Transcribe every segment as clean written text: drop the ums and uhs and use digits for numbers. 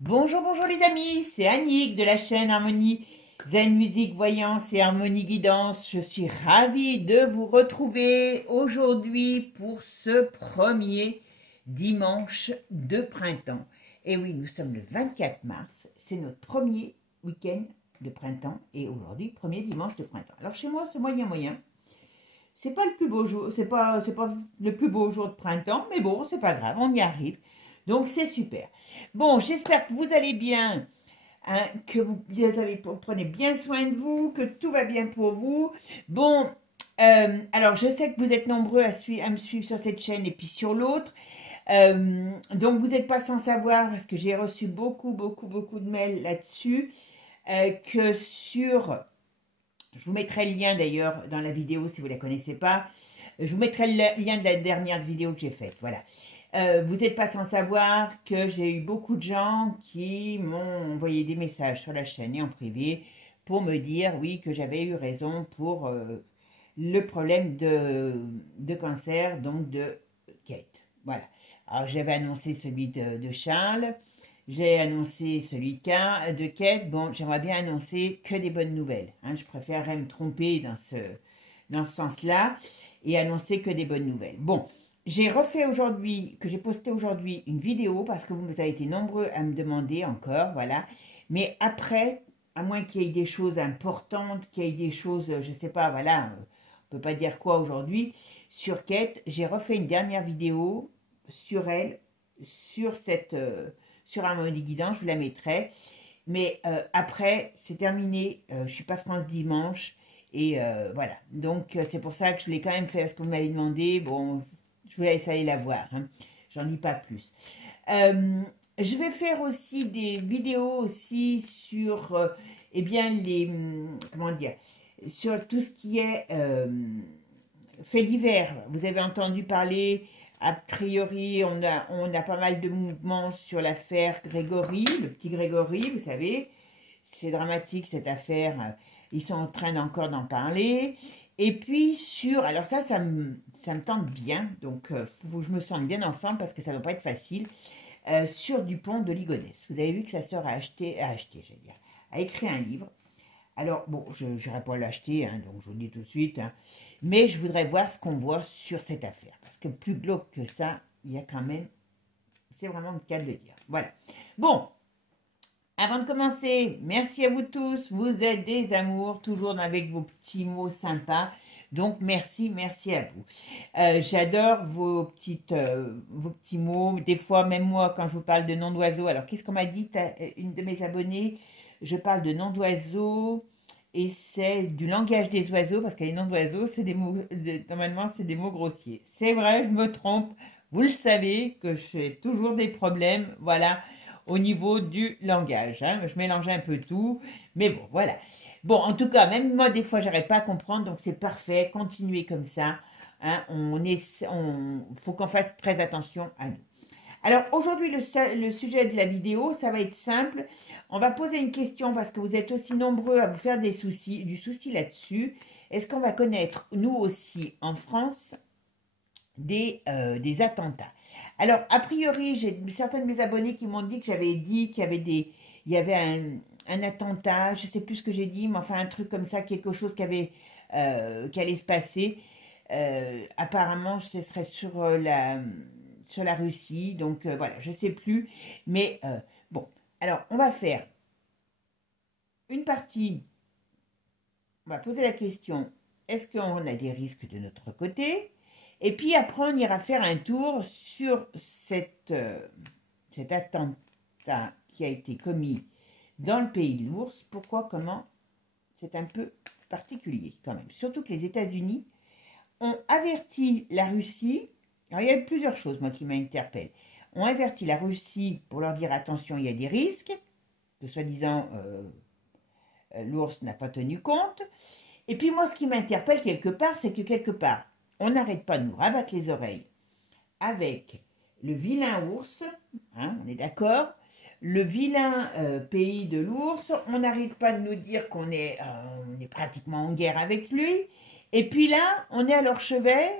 Bonjour, bonjour les amis, c'est Annick de la chaîne Harmonie Zen Musique Voyance et Harmonie Guidance. Je suis ravie de vous retrouver aujourd'hui pour ce premier dimanche de printemps. Et oui, nous sommes le 24 mars, c'est notre premier week-end de printemps et aujourd'hui, premier dimanche de printemps. Alors chez moi, c'est moyen. C'est pas le plus beau jour, c'est pas le plus beau jour de printemps, mais bon, c'est pas grave, on y arrive. Donc c'est super. Bon, j'espère que vous allez bien, hein, que vous prenez bien soin de vous, que tout va bien pour vous. Bon, alors je sais que vous êtes nombreux à me suivre sur cette chaîne et puis sur l'autre. Donc vous n'êtes pas sans savoir, parce que j'ai reçu beaucoup de mails là-dessus, que sur... Je vous mettrai le lien d'ailleurs dans la vidéo si vous ne la connaissez pas. Je vous mettrai le lien de la dernière vidéo que j'ai faite. Voilà. Vous n'êtes pas sans savoir que j'ai eu beaucoup de gens qui m'ont envoyé des messages sur la chaîne et en privé pour me dire, oui, que j'avais eu raison pour le problème de cancer, donc de Kate. Voilà. Alors j'avais annoncé celui de Charles. J'ai annoncé celui de Kate. Bon, j'aimerais bien annoncer que des bonnes nouvelles. Hein. Je préférerais me tromper dans ce sens-là et annoncer que des bonnes nouvelles. Bon, j'ai posté aujourd'hui une vidéo parce que vous avez été nombreux à me demander encore, voilà. Mais après, à moins qu'il y ait des choses importantes, qu'il y ait des choses, je ne sais pas, voilà, on ne peut pas dire quoi aujourd'hui, sur Kate, j'ai refait une dernière vidéo sur elle, sur Harmonie Guidance, je vous la mettrai. Mais après, c'est terminé. Je ne suis pas France Dimanche. Et voilà. Donc, c'est pour ça que je l'ai quand même fait. Parce que vous m'avez demandé. Bon, je vous laisse aller la voir. Hein. J'en dis pas plus. Je vais faire aussi des vidéos aussi sur, eh bien, comment dire, sur tout ce qui est faits divers. Vous avez entendu parler... A priori, on a pas mal de mouvements sur l'affaire Grégory, le petit Grégory, vous savez. C'est dramatique cette affaire. Ils sont en train encore d'en parler. Et puis alors ça me tente bien. Donc, je me sens bien enfant parce que ça ne doit pas être facile. Sur Dupont de Ligonnès. Vous avez vu que sa sœur a écrit un livre. Alors, bon, je n'irai pas l'acheter, hein, donc je vous le dis tout de suite. Hein, mais je voudrais voir ce qu'on voit sur cette affaire. Parce que plus glauque que ça, il y a quand même... C'est vraiment le cas de le dire. Voilà. Bon, avant de commencer, merci à vous tous. Vous êtes des amours, toujours avec vos petits mots sympas. Donc, merci à vous. J'adore vos petits mots. Des fois, même moi, quand je vous parle de nom d'oiseau. Alors, qu'est-ce qu'on m'a dit? Une de mes abonnées, je parle de nom d'oiseau et c'est du langage des oiseaux parce que les noms d'oiseaux, c'est des mots, normalement, c'est des mots grossiers. C'est vrai, je me trompe. Vous le savez que j'ai toujours des problèmes, voilà, au niveau du langage. Hein. Je mélange un peu tout, mais bon, voilà. Bon, en tout cas, même moi, des fois, j'arrive pas à comprendre, donc c'est parfait. Continuez comme ça. Hein. Faut qu'on fasse très attention à nous. Alors, aujourd'hui, le sujet de la vidéo, ça va être simple. On va poser une question parce que vous êtes aussi nombreux à vous faire du souci là-dessus. Est-ce qu'on va connaître, nous aussi, en France, des attentats? Alors, a priori, j'ai certains de mes abonnés qui m'ont dit que j'avais dit qu'il y avait un attentat, je ne sais plus ce que j'ai dit, mais enfin un truc comme ça, quelque chose qui allait se passer. Apparemment, ce serait sur la Russie, donc voilà, je ne sais plus. Mais bon, alors on va faire une partie, on va poser la question, est-ce qu'on a des risques de notre côté? Et puis après, on ira faire un tour sur cet attentat qui a été commis dans le pays de l'ours. Pourquoi, comment? C'est un peu particulier quand même. Surtout que les États-Unis ont averti la Russie. Alors, il y a plusieurs choses, moi, qui m'interpellent. Ont averti la Russie pour leur dire attention, il y a des risques, que soi-disant l'ours n'a pas tenu compte. Et puis moi, ce qui m'interpelle quelque part, c'est que quelque part, on n'arrête pas de nous rabattre les oreilles avec le vilain ours, hein, on est d'accord, le vilain pays de l'ours, on n'arrête pas de nous dire qu'on est pratiquement en guerre avec lui, et puis là, on est à leur chevet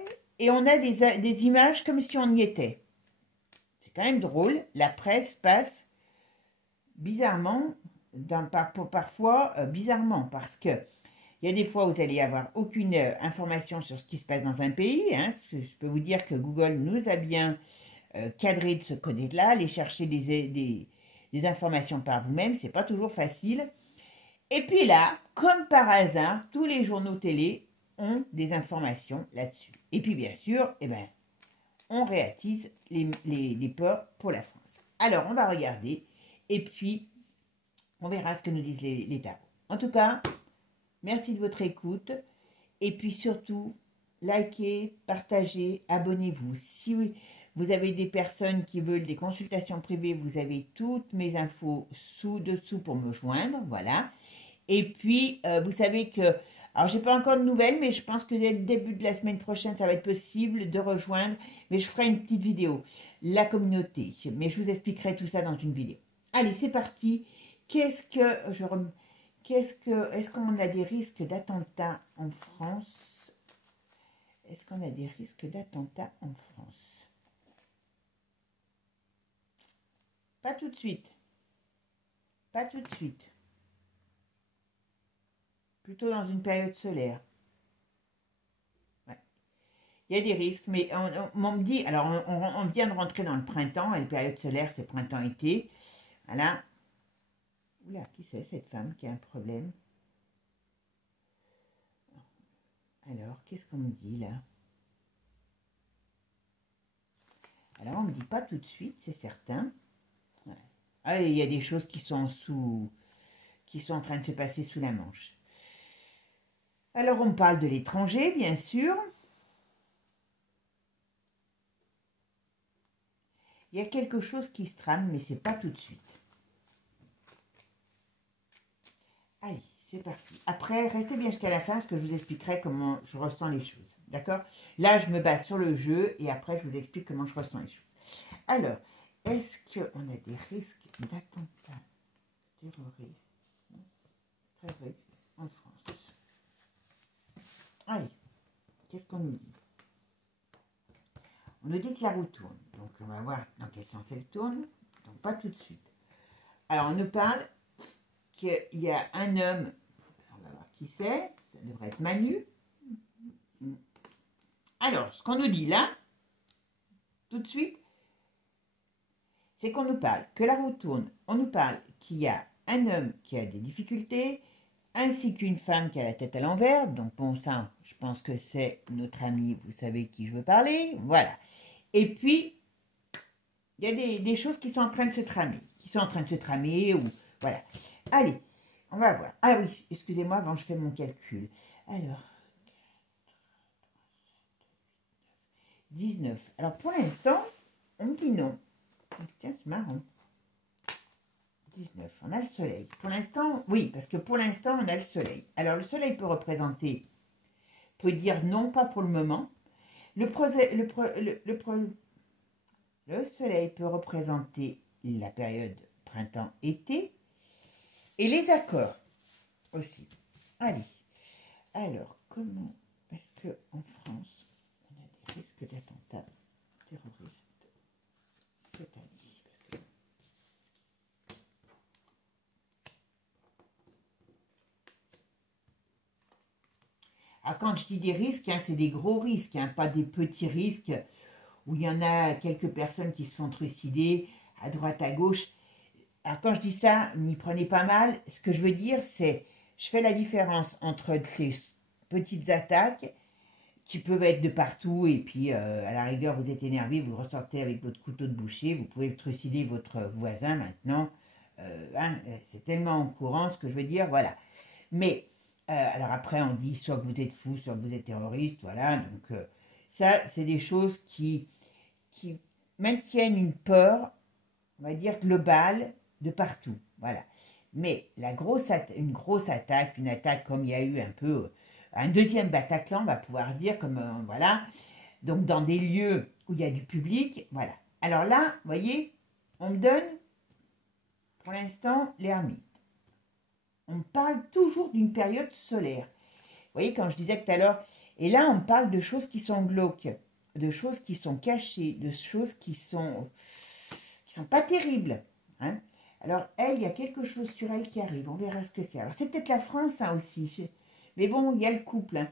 et on a des images comme si on y était. C'est quand même drôle, la presse passe bizarrement, parfois, bizarrement, parce que il y a des fois où vous allez avoir aucune information sur ce qui se passe dans un pays. Hein. Je peux vous dire que Google nous a bien cadré de ce côté-là, aller chercher des informations par vous-même, c'est pas toujours facile. Et puis là, comme par hasard, tous les journaux télé ont des informations là-dessus. Et puis bien sûr, eh ben, on réattise les peurs pour la France. Alors, on va regarder et puis on verra ce que nous disent les tarots. En tout cas, merci de votre écoute et puis surtout, likez, partagez, abonnez-vous. Si vous avez des personnes qui veulent des consultations privées, vous avez toutes mes infos dessous pour me joindre, voilà. Et puis, vous savez que, alors j'ai pas encore de nouvelles, mais je pense que dès le début de la semaine prochaine, ça va être possible de rejoindre, mais je ferai une petite vidéo, la communauté. Mais je vous expliquerai tout ça dans une vidéo. Allez, c'est parti. Est-ce qu'on a des risques d'attentats en France? Est-ce qu'on a des risques d'attentats en France? Pas tout de suite. Pas tout de suite. Plutôt dans une période solaire. Ouais. Il y a des risques, mais on me dit, alors on vient de rentrer dans le printemps, et la période solaire, c'est printemps-été. Voilà. Oula, qui c'est cette femme qui a un problème? Alors, qu'est-ce qu'on me dit là? Alors, on ne me dit pas tout de suite, c'est certain. Ouais. Ah, il y a des choses qui sont en train de se passer sous la Manche. Alors, on parle de l'étranger, bien sûr. Il y a quelque chose qui se trame, mais c'est pas tout de suite. Allez, c'est parti. Après, restez bien jusqu'à la fin, parce que je vous expliquerai comment je ressens les choses. D'accord? Là, je me base sur le jeu, et après, je vous explique comment je ressens les choses. Alors, est-ce qu'on a des risques d'attentats terroristes en France? Allez, qu'est-ce qu'on nous dit? On nous dit que la roue tourne. Donc, on va voir dans quel sens elle tourne. Donc, pas tout de suite. Alors, on nous parle qu'il y a un homme. On va voir qui c'est. Ça devrait être Manu. Alors, ce qu'on nous dit là, tout de suite, c'est qu'on nous parle que la roue tourne. On nous parle qu'il y a un homme qui a des difficultés, ainsi qu'une femme qui a la tête à l'envers. Donc, bon, ça, je pense que c'est notre ami, vous savez qui je veux parler. Voilà. Et puis, il y a des choses qui sont en train de se tramer, ou voilà. Allez, on va voir. Ah oui, excusez-moi, avant je fais mon calcul. Alors, 19. Alors, pour l'instant, on me dit non. Tiens, c'est marrant. 19, on a le soleil. Pour l'instant, oui, parce que pour l'instant, on a le soleil. Alors, le soleil peut dire non, pas pour le moment. Le soleil peut représenter la période printemps-été et les accords aussi. Allez, alors, comment est-ce qu'en France, on a des risques d'attentats terroristes cette année? Alors, quand je dis des risques, hein, c'est des gros risques, hein, pas des petits risques où il y en a quelques personnes qui se font trucider à droite, à gauche. Alors, quand je dis ça, n'y prenez pas mal. Ce que je veux dire, c'est, je fais la différence entre ces petites attaques qui peuvent être de partout, et puis à la rigueur, vous êtes énervé, vous ressortez avec votre couteau de boucher, vous pouvez trucider votre voisin maintenant. Hein, c'est tellement en courant, ce que je veux dire, voilà. Mais, alors après, on dit soit que vous êtes fou, soit que vous êtes terroriste, voilà. Donc, ça, c'est des choses qui maintiennent une peur, on va dire, globale de partout, voilà. Mais une grosse attaque, une attaque comme il y a eu un peu, un deuxième Bataclan, on va pouvoir dire, comme, voilà, donc dans des lieux où il y a du public, voilà. Alors là, vous voyez, on me donne, pour l'instant, l'ermite. On parle toujours d'une période solaire. Vous voyez, quand je disais tout à l'heure, et là, on parle de choses qui sont glauques, de choses qui sont cachées, de choses qui sont pas terribles. Hein. Alors, elle elle, il y a quelque chose sur elle qui arrive. On verra ce que c'est. Alors, c'est peut-être la France hein, aussi. Mais bon, il y a le couple. Hein.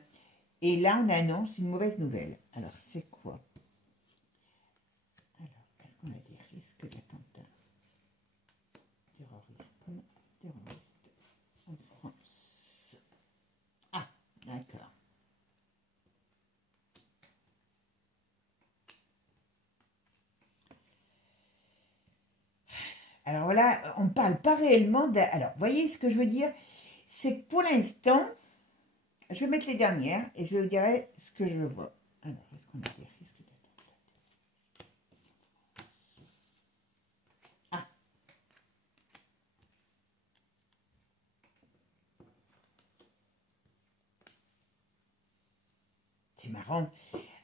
Et là, on annonce une mauvaise nouvelle. Alors, c'est quoi? Alors, est-ce qu'on a des risques d'attentat terroriste en France? Ah, d'accord. Alors là, on ne parle pas réellement de... Alors, vous voyez ce que je veux dire? C'est que pour l'instant, je vais mettre les dernières et je vous dirai ce que je vois. Alors, est-ce qu'on a des risques d'attentat? Ah, c'est marrant.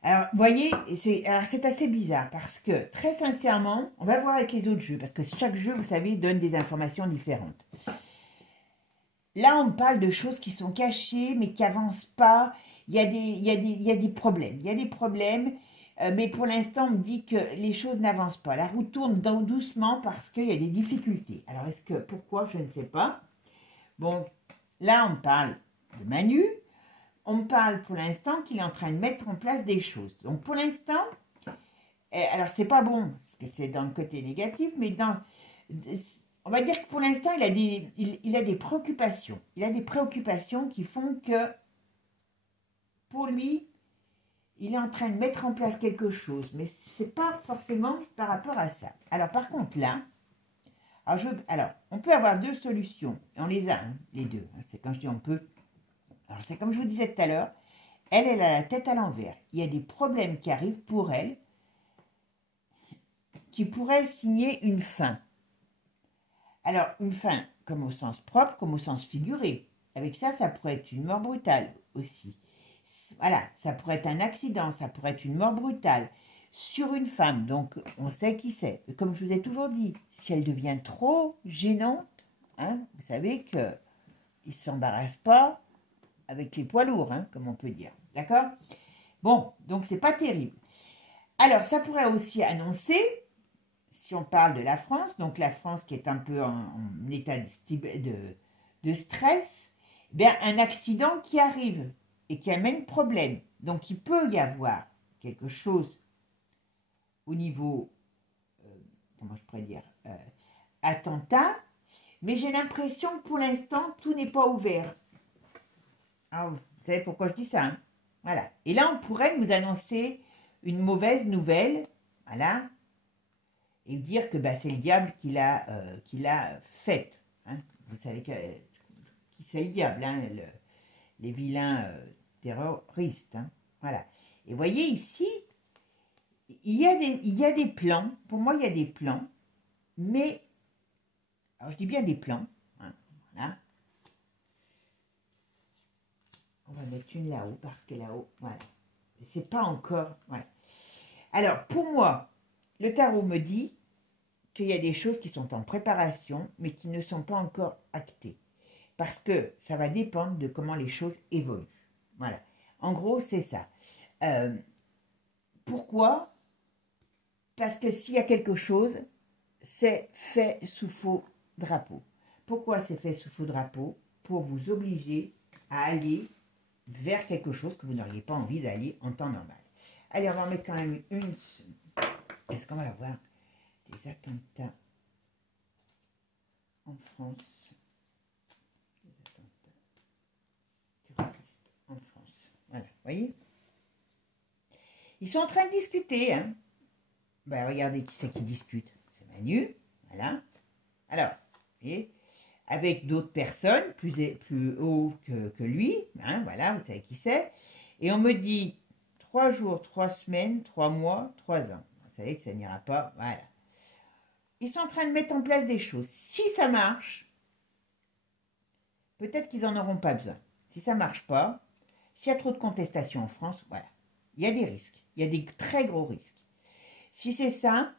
Alors, vous voyez, c'est assez bizarre parce que, très sincèrement, on va voir avec les autres jeux, parce que chaque jeu, vous savez, donne des informations différentes. Là, on parle de choses qui sont cachées, mais qui n'avancent pas. Il y a des problèmes. Il y a des problèmes, mais pour l'instant, on me dit que les choses n'avancent pas. La roue tourne doucement parce qu'il y a des difficultés. Alors, pourquoi, je ne sais pas. Bon, là, on parle de Manu. On me parle pour l'instant qu'il est en train de mettre en place des choses. Donc pour l'instant, alors c'est pas bon, parce que c'est dans le côté négatif, mais on va dire que pour l'instant, il a des préoccupations. Il a des préoccupations qui font que, pour lui, il est en train de mettre en place quelque chose. Mais c'est pas forcément par rapport à ça. Alors par contre là, alors on peut avoir deux solutions. On les a, hein, les deux. C'est quand je dis on peut. Alors, c'est comme je vous disais tout à l'heure, elle a la tête à l'envers. Il y a des problèmes qui arrivent pour elle qui pourraient signer une fin. Alors, une fin comme au sens propre, comme au sens figuré. Avec ça, ça pourrait être une mort brutale aussi. Voilà, ça pourrait être un accident, ça pourrait être une mort brutale sur une femme. Donc, on sait qui c'est. Comme je vous ai toujours dit, si elle devient trop gênante, hein, vous savez qu'il ne s'embarrasse pas avec les poids lourds, hein, comme on peut dire. D'accord? Bon, donc c'est pas terrible. Alors, ça pourrait aussi annoncer, si on parle de la France, donc la France qui est un peu en état de stress, bien un accident qui arrive et qui amène problème. Donc, il peut y avoir quelque chose au niveau, comment je pourrais dire, attentat, mais j'ai l'impression que pour l'instant, tout n'est pas ouvert. Alors, vous savez pourquoi je dis ça, hein? Voilà. Et là, on pourrait nous annoncer une mauvaise nouvelle, voilà, et dire que bah, c'est le diable qui l'a faite. Hein. Vous savez qui c'est le diable, hein, les vilains terroristes. Hein. Voilà. Et vous voyez ici, il y a des plans. Pour moi, il y a des plans, mais alors je dis bien des plans. Hein, voilà. On va mettre une là-haut, parce que là-haut, voilà. C'est pas encore... Voilà. Alors, pour moi, le tarot me dit qu'il y a des choses qui sont en préparation, mais qui ne sont pas encore actées. Parce que ça va dépendre de comment les choses évoluent. Voilà. En gros, c'est ça. Pourquoi? Parce que s'il y a quelque chose, c'est fait sous faux drapeau. Pourquoi c'est fait sous faux drapeau? Pour vous obliger à aller vers quelque chose que vous n'auriez pas envie d'aller en temps normal. Allez, on va en mettre quand même une. Est-ce qu'on va avoir des attentats en France? Des attentats terroristes en France. Voilà, vous voyez? Ils sont en train de discuter. Hein. Ben, regardez qui c'est qui discute. C'est Manu. Voilà. Alors, et avec d'autres personnes plus haut que lui. Hein, voilà, vous savez qui c'est. Et on me dit 3 jours, 3 semaines, 3 mois, 3 ans. Vous savez que ça n'ira pas. Voilà. Ils sont en train de mettre en place des choses. Si ça marche, peut-être qu'ils n'en auront pas besoin. Si ça ne marche pas, s'il y a trop de contestations en France, voilà. Il y a des risques. Il y a des très gros risques. Si c'est ça,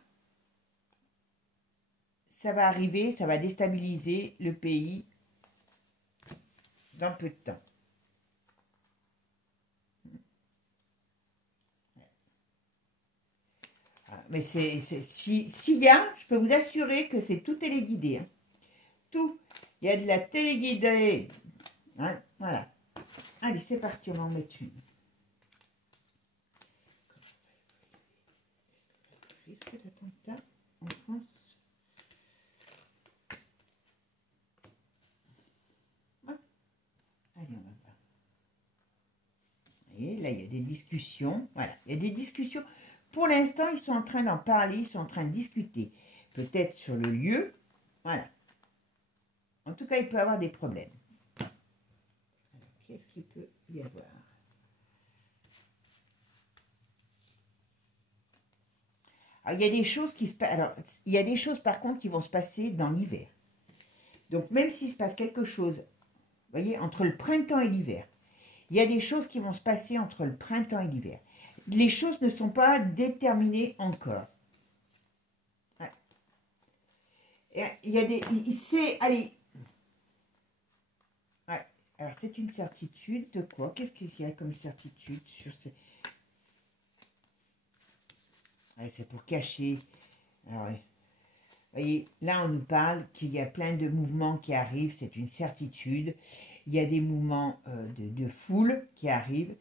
ça va arriver, ça va déstabiliser le pays dans peu de temps. Mais s'il y a, je peux vous assurer que c'est tout téléguidé. Hein. tout. Il y a de la téléguidée. Hein, voilà. Allez, c'est parti, on va en mettre une. Risque d'attentat en France. Ah. Allez, on va voir. Vous voyez, là, il y a des discussions. Voilà, il y a des discussions. Pour l'instant, ils sont en train d'en parler, ils sont en train de discuter. Peut-être sur le lieu. Voilà. En tout cas, il peut y avoir des problèmes. Qu'est-ce qu'il peut y avoir? Alors, il y a des choses qui se passent. Alors, il y a des choses par contre qui vont se passer dans l'hiver. Donc, même s'il se passe quelque chose, vous voyez, entre le printemps et l'hiver, il y a des choses qui vont se passer entre le printemps et l'hiver. Les choses ne sont pas déterminées encore. Ouais. Il y a des. C'est. Allez. Ouais. Alors, c'est une certitude de quoi? Qu'est-ce qu'il y a comme certitude sur ces. Ouais, c'est pour cacher. Alors, ouais. Vous voyez, là, on nous parle qu'il y a plein de mouvements qui arrivent, c'est une certitude. Il y a des mouvements de foule qui arrivent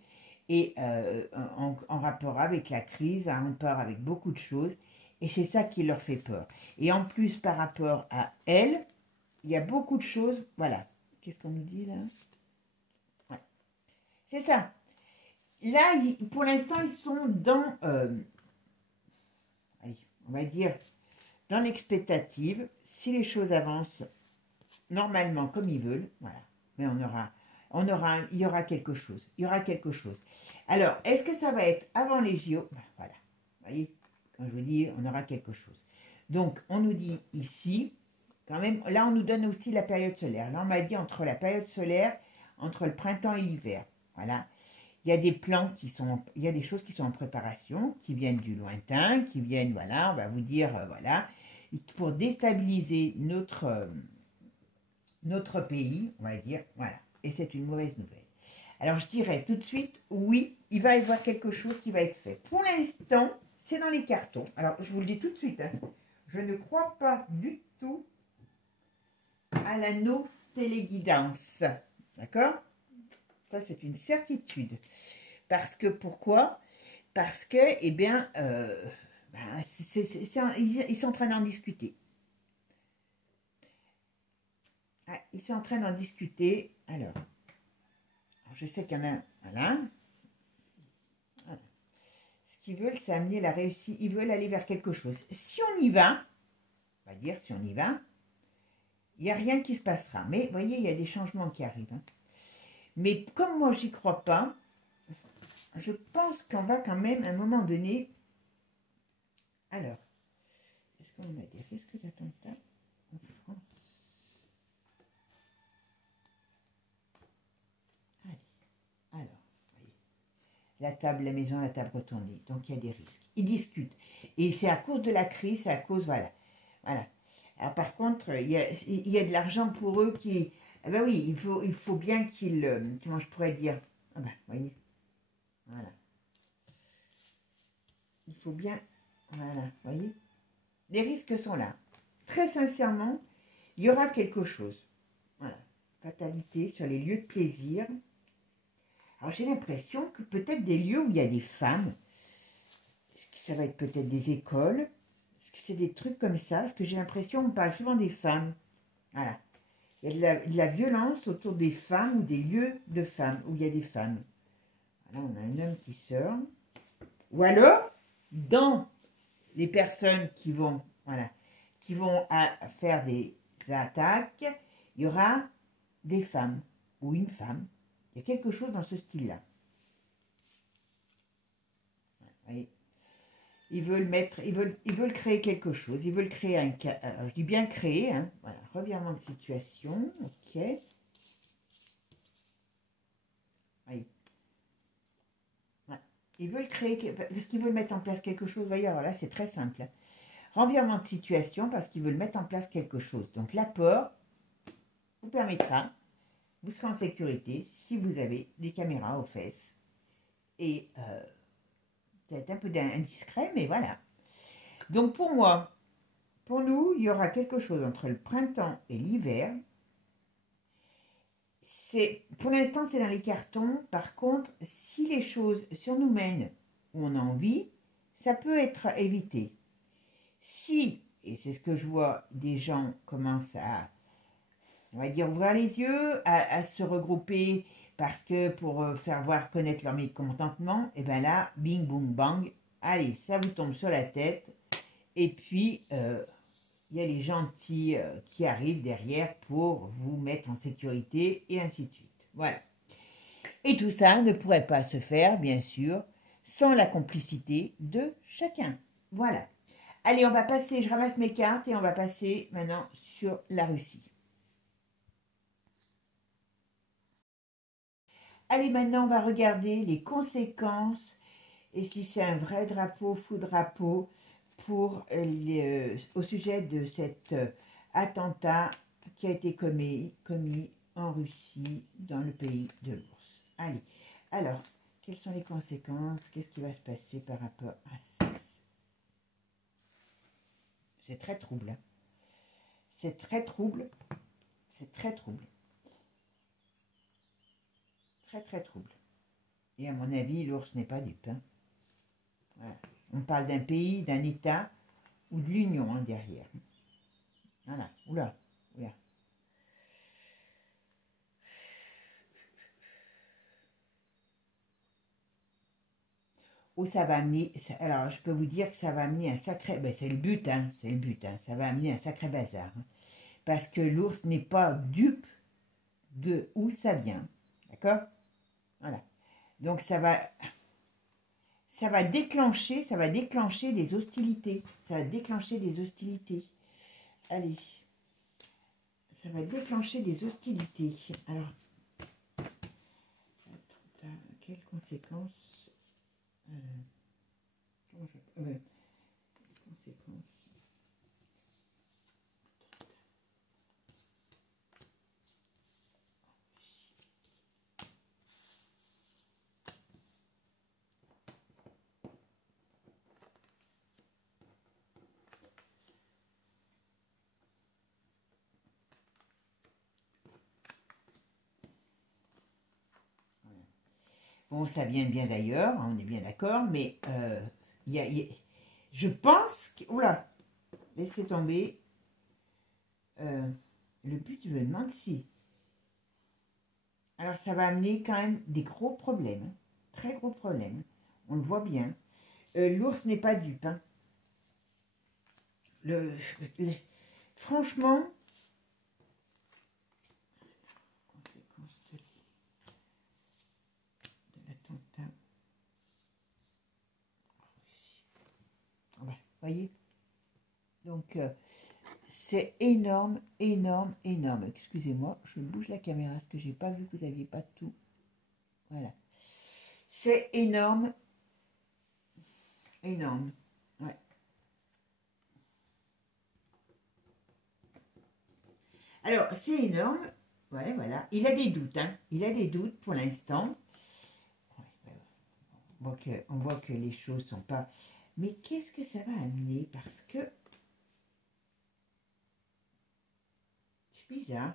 et en rapport avec la crise, en rapport avec beaucoup de choses. Et c'est ça qui leur fait peur. Et en plus, par rapport à elle, il y a beaucoup de choses. Voilà. Qu'est-ce qu'on nous dit là? Ouais. C'est ça. Là, pour l'instant, ils sont dans, allez, on va dire, dans l'expectative. Si les choses avancent normalement comme ils veulent, voilà. Mais il y aura quelque chose. Il y aura quelque chose. Alors, est-ce que ça va être avant les JO? Ben, voilà. Vous voyez, quand je vous dis, on aura quelque chose. Donc, on nous dit ici, quand même, là, on nous donne aussi la période solaire. Là, on m'a dit entre la période solaire, entre le printemps et l'hiver. Voilà. Il y a des plans il y a des choses qui sont en préparation, qui viennent du lointain, qui viennent, voilà, on va vous dire, voilà, pour déstabiliser notre pays, on va dire, voilà. Et c'est une mauvaise nouvelle. Alors, je dirais tout de suite, oui, il va y avoir quelque chose qui va être fait. Pour l'instant, c'est dans les cartons. Alors, je vous le dis tout de suite, hein, je ne crois pas du tout à l'anneau téléguidance. D'accord? Ça, c'est une certitude. Parce que, pourquoi? Parce que, eh bien, ils sont en train d'en discuter. Ah, ils sont en train d'en discuter. Alors, je sais qu'il y en a, voilà. Ce qu'ils veulent, c'est amener la réussite. Ils veulent aller vers quelque chose. Si on y va, on va dire, si on y va, il n'y a rien qui se passera. Mais, vous voyez, il y a des changements qui arrivent. Hein. Mais comme moi, j'y crois pas, je pense qu'on va quand même, à un moment donné... Alors, est-ce qu'on a des risques d'attentat en France? Allez, alors, voyez. La table, la maison, la table retournée. Donc, il y a des risques. Ils discutent. Et c'est à cause de la crise, c'est à cause, voilà. Voilà. Alors, par contre, il y a de l'argent pour eux qui... Ah ben oui, il faut bien qu'ils... comment je pourrais dire? Ah ben, voyez. Voilà. Il faut bien... Voilà, voyez. Les risques sont là. Très sincèrement, il y aura quelque chose. Voilà. Fatalité sur les lieux de plaisir. Alors, j'ai l'impression que peut-être des lieux où il y a des femmes, est-ce que ça va être peut-être des écoles? Est-ce que c'est des trucs comme ça? Parce que j'ai l'impression qu'on parle souvent des femmes. Voilà. Il y a de la violence autour des femmes ou des lieux de femmes, où il y a des femmes. Là, on a un homme qui sort. Ou alors, dans les personnes qui vont, voilà, qui vont faire des attaques, il y aura des femmes ou une femme. Il y a quelque chose dans ce style-là. Voyez. Ils veulent créer quelque chose. Ils veulent créer un cas. Alors, je dis bien créer. Hein, voilà, revirement de situation. Ok. Voyez. Voilà. Ils veulent créer parce qu'ils veulent mettre en place quelque chose. Vous voyez, alors là, c'est très simple. Hein. Renvirement de situation parce qu'ils veulent mettre en place quelque chose. Donc, l'apport vous permettra, vous serez en sécurité si vous avez des caméras aux fesses. Et peut-être un peu indiscret, mais voilà. Donc, pour moi, pour nous, il y aura quelque chose entre le printemps et l'hiver. Pour l'instant, c'est dans les cartons. Par contre, si les choses sur nous mènent où on a envie, ça peut être évité. Si, et c'est ce que je vois, des gens commencent à, on va dire, ouvrir les yeux, à se regrouper parce que pour faire voir, connaître leur mécontentement, et bien là, bing, boum, bang, allez, ça vous tombe sur la tête. Et puis, il y a les gentils qui arrivent derrière pour vous mettre en sécurité et ainsi de suite. Voilà. Et tout ça ne pourrait pas se faire, bien sûr, sans la complicité de chacun. Voilà. Allez, on va passer, je ramasse mes cartes et on va passer maintenant sur la Russie. Allez, maintenant, on va regarder les conséquences et si c'est un vrai drapeau, faux drapeau, au sujet de cet attentat qui a été commis en Russie, dans le pays de l'ours. Allez, alors, quelles sont les conséquences? Qu'est-ce qui va se passer par rapport à ça? C'est très trouble. C'est très trouble. C'est très trouble. Très, très trouble. Et à mon avis, l'ours n'est pas dupe. Hein. Voilà. On parle d'un pays, d'un État ou de l'Union hein, derrière. Voilà. Oula. Oula. Où ça va amener, alors je peux vous dire que ça va amener un sacré, ben c'est le but, hein, ça va amener un sacré bazar. Hein, parce que l'ours n'est pas dupe de où ça vient, d'accord? Voilà. Donc ça va déclencher des hostilités. Ça va déclencher des hostilités. Allez. Ça va déclencher des hostilités. Alors, quelles conséquences conséquences. Bon, ça vient bien d'ailleurs, on est bien d'accord, mais je pense que... Oula, laissez tomber. Le but, je me demande si... Alors, ça va amener quand même des gros problèmes, hein, très gros problèmes. On le voit bien. L'ours n'est pas dupe. Hein. Franchement... Voyez, donc c'est énorme, énorme, énorme. Excusez-moi, je bouge la caméra parce que j'ai pas vu que vous n'aviez pas tout. Voilà, c'est énorme, énorme. Ouais. Alors c'est énorme. Ouais, voilà. Il a des doutes, hein. Il a des doutes pour l'instant. Ouais, on voit que les choses sont pas. Mais qu'est-ce que ça va amener? Parce que c'est bizarre.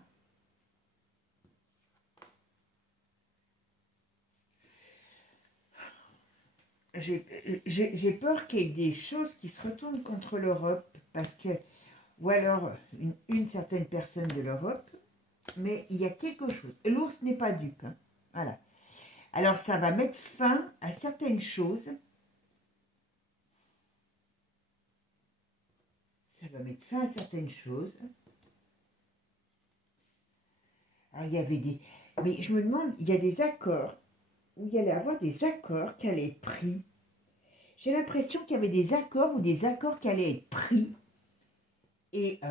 J'ai peur qu'il y ait des choses qui se retournent contre l'Europe, parce que, ou alors une certaine personne de l'Europe, mais il y a quelque chose. L'ours n'est pas dupe. Hein. Voilà. Alors ça va mettre fin à certaines choses. Ça va mettre fin à certaines choses. Alors il y avait des... Mais je me demande, il y a des accords, où il y allait avoir des accords qui allaient être pris. J'ai l'impression qu'il y avait des accords ou des accords qui allaient être pris. Et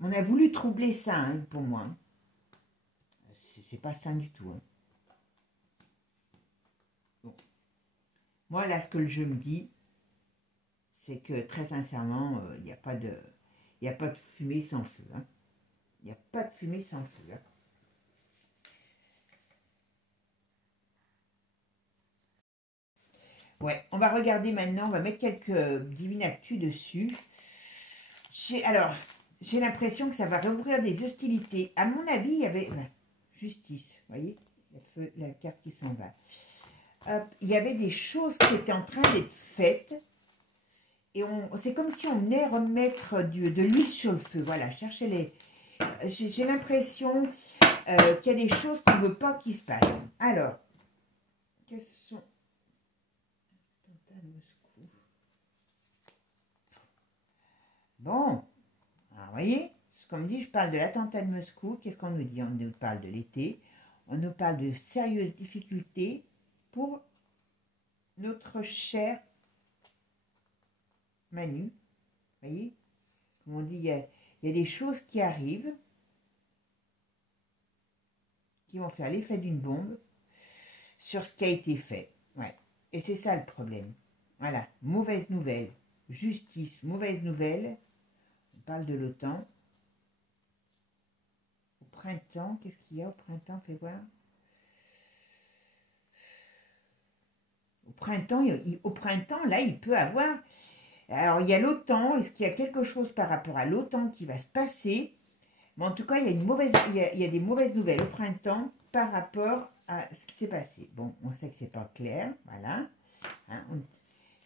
on a voulu troubler ça, hein, pour moi. C'est pas ça du tout. Hein. Bon. Moi, là, ce que le jeu me dit, c'est que très sincèrement, il n'y a pas de fumée sans feu. Hein. Il n'y a pas de fumée sans feu. Hein. Ouais, on va regarder maintenant, on va mettre quelques divinactus dessus. Alors, j'ai l'impression que ça va rouvrir des hostilités. À mon avis, il y avait... justice, vous voyez, la carte qui s'en va. Hop, il y avait des choses qui étaient en train d'être faites. Et c'est comme si on venait remettre de l'huile sur le feu. Voilà, cherchez les... J'ai l'impression qu'il y a des choses qu'on ne veut pas qu'il se passent. Alors, quels sont... Bon, alors, vous voyez, comme dit, je parle de l'attentat de Moscou. Qu'est-ce qu'on nous dit? On nous parle de l'été. On nous parle de sérieuses difficultés pour notre cher Manu. Vous voyez, comme on dit, il y a des choses qui arrivent, qui vont faire l'effet d'une bombe sur ce qui a été fait. Ouais. Et c'est ça le problème. Voilà, mauvaise nouvelle. Justice, mauvaise nouvelle. On parle de l'OTAN. Au printemps, qu'est-ce qu'il y a au printemps? Fais voir. Au printemps, là, il peut avoir... Alors, il y a l'OTAN. Est-ce qu'il y a quelque chose par rapport à l'OTAN qui va se passer? Mais en tout cas, il y a des mauvaises nouvelles au printemps par rapport à ce qui s'est passé. Bon, on sait que c'est pas clair, voilà. Hein,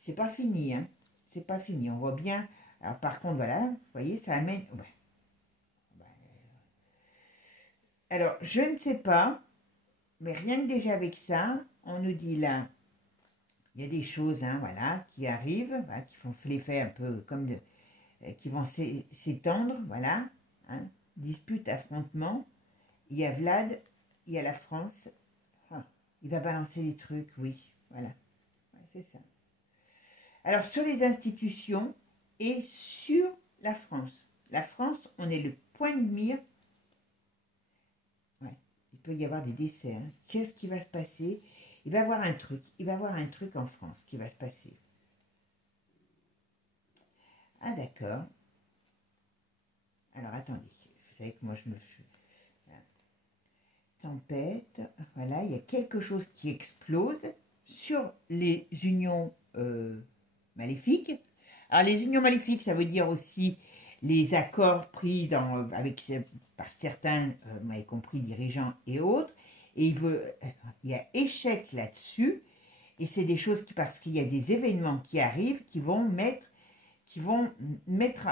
c'est pas fini, hein. C'est pas fini. On voit bien. Alors, par contre, voilà, vous voyez, ça amène... Ouais. Alors, je ne sais pas, mais rien que déjà avec ça, on nous dit là, il y a des choses, hein, voilà, qui arrivent, voilà, qui font l'effet un peu comme qui vont s'étendre, voilà, hein, dispute, affrontement. Il y a Vlad, il y a la France. Ah, il va balancer des trucs, oui, voilà, ouais, c'est ça. Alors, sur les institutions et sur la France, on est le point de mire. Ouais, il peut y avoir des décès. Hein. Qu'est-ce qui va se passer? Il va y avoir un truc. Il va y avoir un truc en France qui va se passer. Ah, d'accord. Alors, attendez. Vous savez que moi, je me... Tempête. Voilà, il y a quelque chose qui explose sur les unions maléfiques. Alors, les unions maléfiques, ça veut dire aussi les accords pris par certains, vous m'avez compris, dirigeants et autres. Et il y a échec là-dessus. Et c'est des choses parce qu'il y a des événements qui arrivent qui vont mettre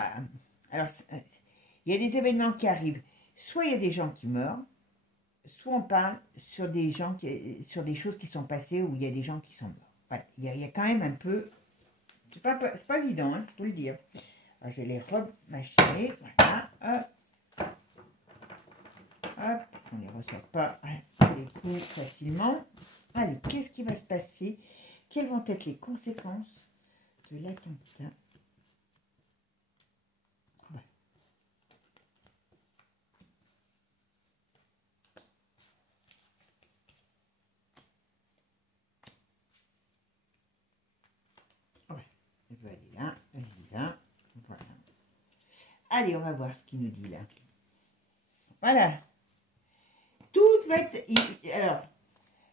alors, il y a des événements qui arrivent. Soit il y a des gens qui meurent, soit on parle sur des choses qui sont passées où il y a des gens qui sont morts. Voilà, il y a quand même un peu... C'est pas évident, hein, je peux le dire. Alors, je vais les remâcher, voilà, hop. Hop, on ne les ressort pas les coups facilement. Allez, qu'est-ce qui va se passer? Quelles vont être les conséquences de l'attentat? Ouais. Ouais, elle va aller là, elle est là, voilà. Allez, on va voir ce qu'il nous dit là. Voilà. Tout va être... Alors,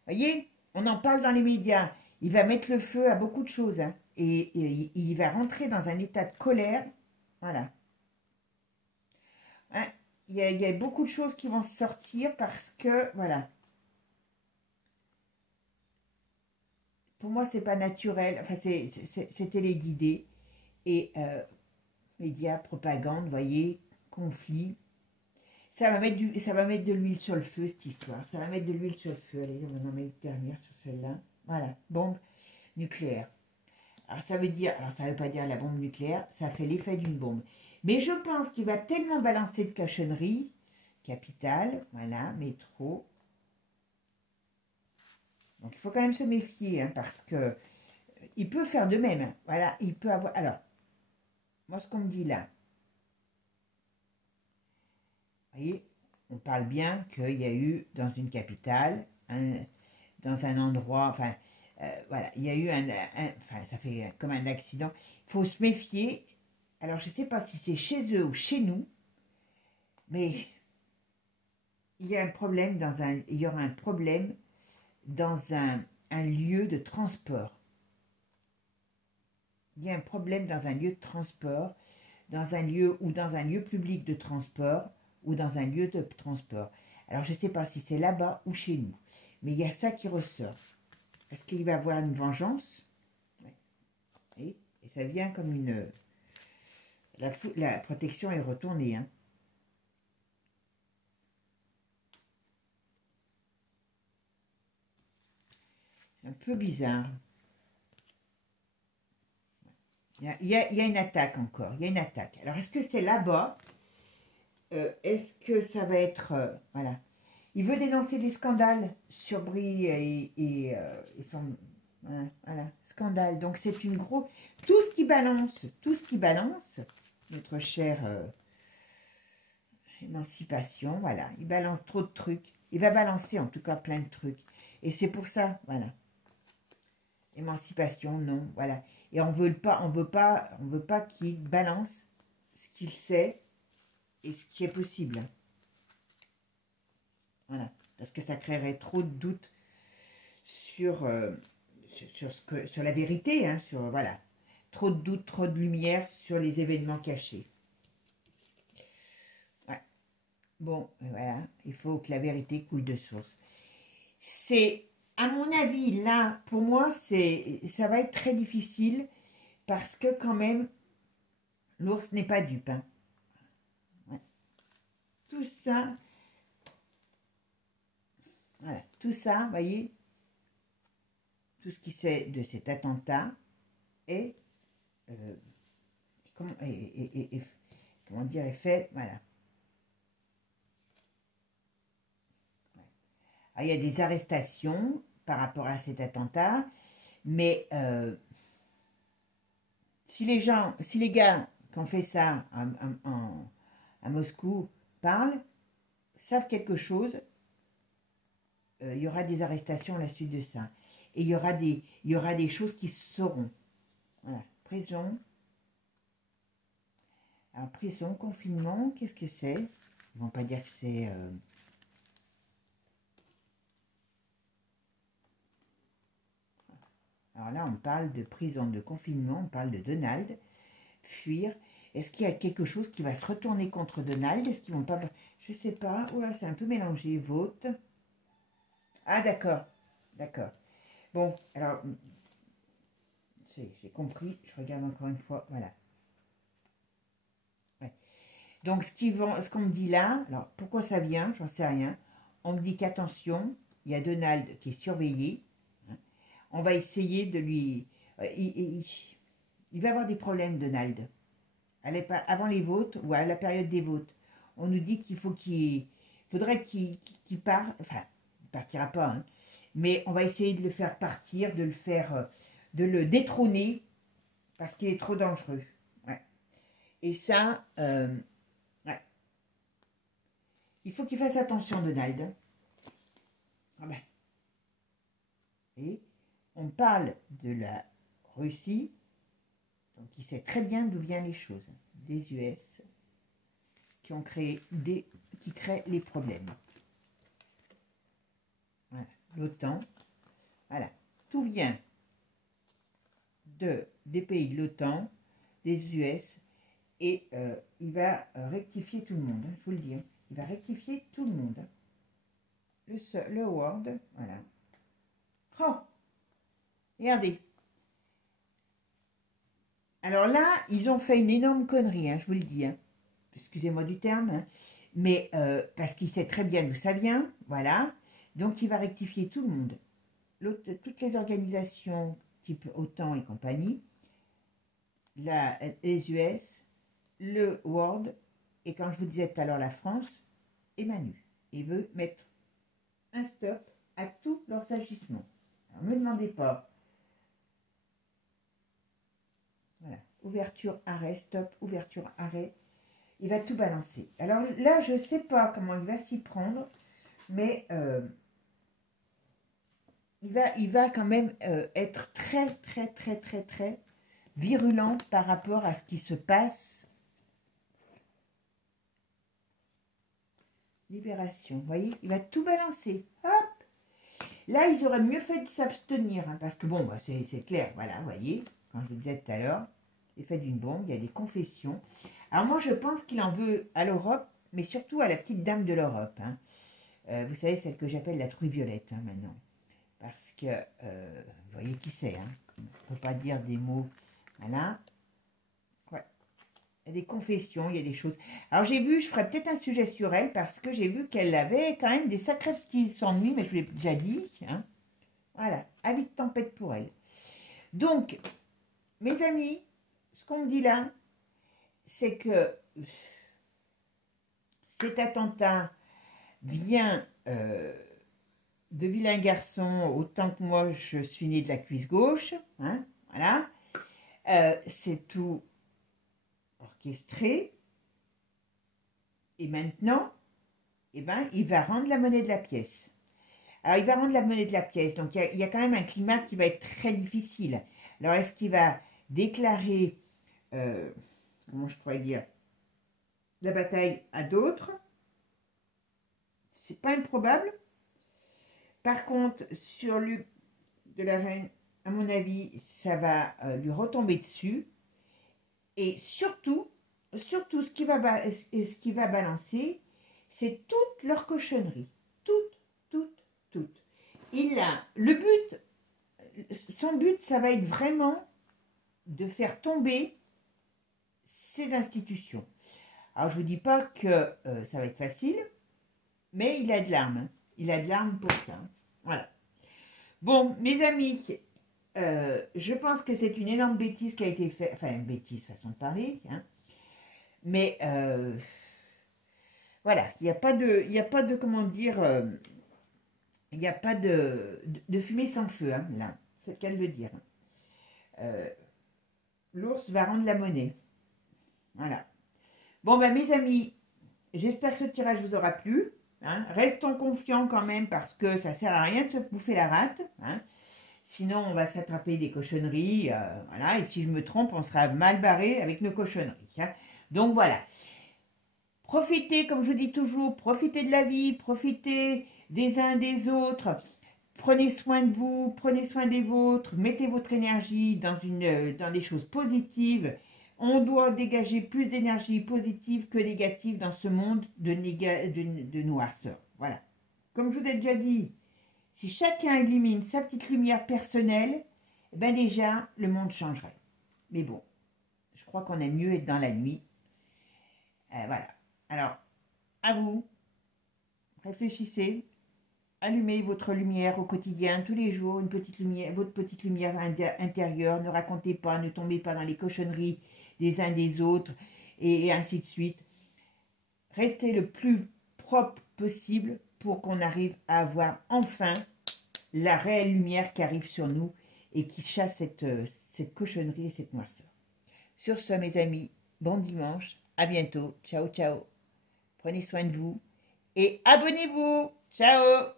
voyez, on en parle dans les médias. Il va mettre le feu à beaucoup de choses. Hein, et il va rentrer dans un état de colère. Voilà. Hein, il y a beaucoup de choses qui vont sortir parce que, voilà. Pour moi, c'est pas naturel. Enfin, c'est téléguidé. Et médias, propagande, voyez, conflit. Ça va mettre de l'huile sur le feu, cette histoire. Ça va mettre de l'huile sur le feu. Allez, on va en mettre une dernière sur celle-là. Voilà, bombe nucléaire. Alors, ça ne veut pas dire la bombe nucléaire, ça fait l'effet d'une bombe. Mais je pense qu'il va tellement balancer de cochonneries, capitale, voilà, métro. Donc, il faut quand même se méfier, hein, parce que il peut faire de même. Hein, voilà, il peut avoir... Alors, moi, ce qu'on me dit là, vous voyez, on parle bien qu'il y a eu dans une capitale, dans un endroit, enfin, voilà, il y a eu enfin, ça fait comme un accident. Il faut se méfier. Alors, je ne sais pas si c'est chez eux ou chez nous, mais il y a un problème il y aura un problème dans un lieu de transport. Il y a un problème dans un lieu de transport. dans un lieu ou dans un lieu public de transport ou dans un lieu de transport. Alors, je ne sais pas si c'est là-bas ou chez nous, mais il y a ça qui ressort. Est-ce qu'il va avoir une vengeance? Et ça vient comme une... La protection est retournée, hein. C'est un peu bizarre. Il y a une attaque encore. Il y a une attaque. Alors, est-ce que c'est là-bas? Est-ce que ça va être... voilà. Il veut dénoncer des scandales sur Brie et son... Voilà, scandale. Donc, c'est une grosse... tout ce qui balance, notre chère émancipation, voilà. Il balance trop de trucs. Il va balancer, en tout cas, plein de trucs. Et c'est pour ça, voilà. Émancipation, non, voilà. Et on veut pas qu'il balance ce qu'il sait et ce qui est possible. Voilà, parce que ça créerait trop de doutes sur la vérité, hein, voilà. Trop de doutes, trop de lumière sur les événements cachés. Ouais. Bon, voilà, il faut que la vérité coule de source. C'est... À mon avis, là, pour moi, ça va être très difficile parce que quand même, l'ours n'est pas dupe. Hein. Ouais. Tout ça, voilà, tout ça, vous voyez, tout ce qui sait de cet attentat est, comment dire, est fait, voilà. Alors, il y a des arrestations par rapport à cet attentat, mais si les gars qui ont fait ça à Moscou parlent, savent quelque chose, il y aura des arrestations à la suite de ça. Et il y aura des choses qui se sauront. Voilà, prison. Alors, prison, confinement, qu'est-ce que c'est? Ils vont pas dire que c'est... Alors là, on parle de prison, de confinement, on parle de Donald, fuir. Est-ce qu'il y a quelque chose qui va se retourner contre Donald? Est-ce qu'ils vont pas... Je sais pas. Oula, c'est un peu mélangé. Vote. Ah, d'accord. D'accord. Bon, alors... J'ai compris. Je regarde encore une fois. Voilà. Ouais. Donc, ce qu'on me dit là... Alors, pourquoi ça vient? J'en sais rien. On me dit qu'attention, il y a Donald qui est surveillé. On va essayer de lui... il va avoir des problèmes, Donald. Avant les votes ou à la période des votes. On nous dit qu'il faudrait qu'il parte. Enfin, il ne partira pas. Hein, mais on va essayer de le faire partir, de le détrôner parce qu'il est trop dangereux. Ouais. Et ça, ouais. Il faut qu'il fasse attention, Donald. Ah ben. Et on parle de la Russie, donc il sait très bien d'où viennent les choses. Des US qui créent les problèmes. Voilà, l'OTAN. Voilà, tout vient des pays de l'OTAN, des US, et il va rectifier tout le monde, hein, je vous le dis. Hein. Il va rectifier tout le monde. Le World, voilà. Oh, regardez. Alors là, ils ont fait une énorme connerie, hein, je vous le dis. Hein. Excusez-moi du terme. Hein. Mais parce qu'il sait très bien d'où ça vient. Voilà. Donc, il va rectifier tout le monde. Toutes les organisations type OTAN et compagnie. Les US, le World. Et quand je vous disais tout à l'heure la France, et Manu. Il veut mettre un stop à tous leurs agissements. Alors, ne me demandez pas. Voilà, ouverture, arrêt, stop, ouverture, arrêt. Il va tout balancer. Alors là, je ne sais pas comment il va s'y prendre, mais il va quand même être très, très, très, très, très virulent par rapport à ce qui se passe. Libération, vous voyez, il va tout balancer. Hop! Là, ils auraient mieux fait de s'abstenir, hein, parce que bon, bah, c'est clair, voilà, vous voyez, quand je vous disais tout à l'heure. l'effet d'une bombe, il y a des confessions. Alors moi, je pense qu'il en veut à l'Europe, mais surtout à la petite dame de l'Europe. Hein. Vous savez, celle que j'appelle la truie violette, hein, maintenant. Parce que, vous voyez qui c'est, hein. On ne peut pas dire des mots, voilà. Ouais. Il y a des confessions, il y a des choses. Alors j'ai vu, je ferai peut-être un sujet sur elle, parce que j'ai vu qu'elle avait quand même des sacrés petits ennuis, mais je vous l'ai déjà dit, hein. Voilà, avis de tempête pour elle. Donc, mes amis, ce qu'on me dit là, c'est que cet attentat vient de vilains garçons, autant que moi je suis née de la cuisse gauche, hein, voilà. C'est tout orchestré. Et maintenant, eh ben, il va rendre la monnaie de la pièce. Alors, il va rendre la monnaie de la pièce. Donc, il y a quand même un climat qui va être très difficile. Alors, est-ce qu'il va déclarer, comment je pourrais dire, la bataille à d'autres? C'est pas improbable. Par contre, sur Luc de la Reine, à mon avis, ça va lui retomber dessus. Et surtout, ce qui va balancer, c'est toute leur cochonnerie. Toutes. Son but, ça va être vraiment de faire tomber ces institutions. Alors, je ne vous dis pas que ça va être facile, mais il a de l'arme. Hein. Il a de l'arme pour ça. Voilà. Bon, mes amis, je pense que c'est une énorme bêtise qui a été faite. Enfin, une bêtise, façon de parler. Hein. Mais, voilà, il n'y a pas de, comment dire, il n'y a pas de fumée sans feu, hein, là. C'est le cas de le dire. L'ours va rendre la monnaie. Voilà. Bon, ben, mes amis, j'espère que ce tirage vous aura plu. Hein. Restons confiants quand même parce que ça ne sert à rien de se bouffer la rate. Hein. Sinon, on va s'attraper des cochonneries. Voilà. Et si je me trompe, on sera mal barré avec nos cochonneries. Hein. Donc, voilà. Profitez, comme je vous dis toujours, profitez de la vie, profitez des uns des autres. Prenez soin de vous, prenez soin des vôtres, mettez votre énergie dans des choses positives. On doit dégager plus d'énergie positive que négative dans ce monde de noirceur. Voilà. Comme je vous ai déjà dit, si chacun élimine sa petite lumière personnelle, eh ben déjà, le monde changerait. Mais bon, je crois qu'on aime mieux être dans la nuit. Voilà. Alors, à vous, réfléchissez. Allumez votre lumière au quotidien, tous les jours, une petite lumière, votre petite lumière intérieure. Ne racontez pas, ne tombez pas dans les cochonneries des uns des autres, et ainsi de suite. Restez le plus propre possible pour qu'on arrive à avoir enfin la réelle lumière qui arrive sur nous et qui chasse cette cochonnerie et cette noirceur. Sur ce, mes amis, bon dimanche, à bientôt, ciao, ciao. Prenez soin de vous et abonnez-vous. Ciao!